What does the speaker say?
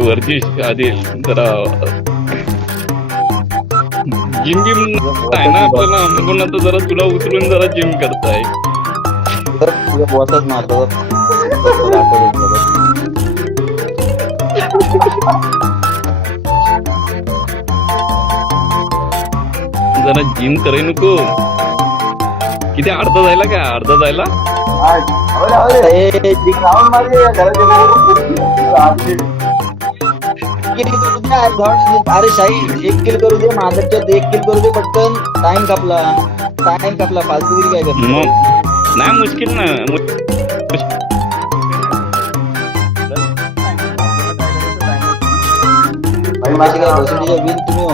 वरती आधी जरा जिम गिम आहे ना आपल्याला, म्हणून आता जरा तुला उचलून जरा जिम करताय. बॉसच मारतो. जरा जिम करे नको. किती अर्धा जायला काय, अर्धा जायला अरे शाही 1 किल करू दे, माझ्याच्यात 1 किल करू दे पटकन. टाइम कापला फालतूगिरी काय करतो. नाही मुश्किल ना. माझी काय घोसडीच्या विन तुम्ही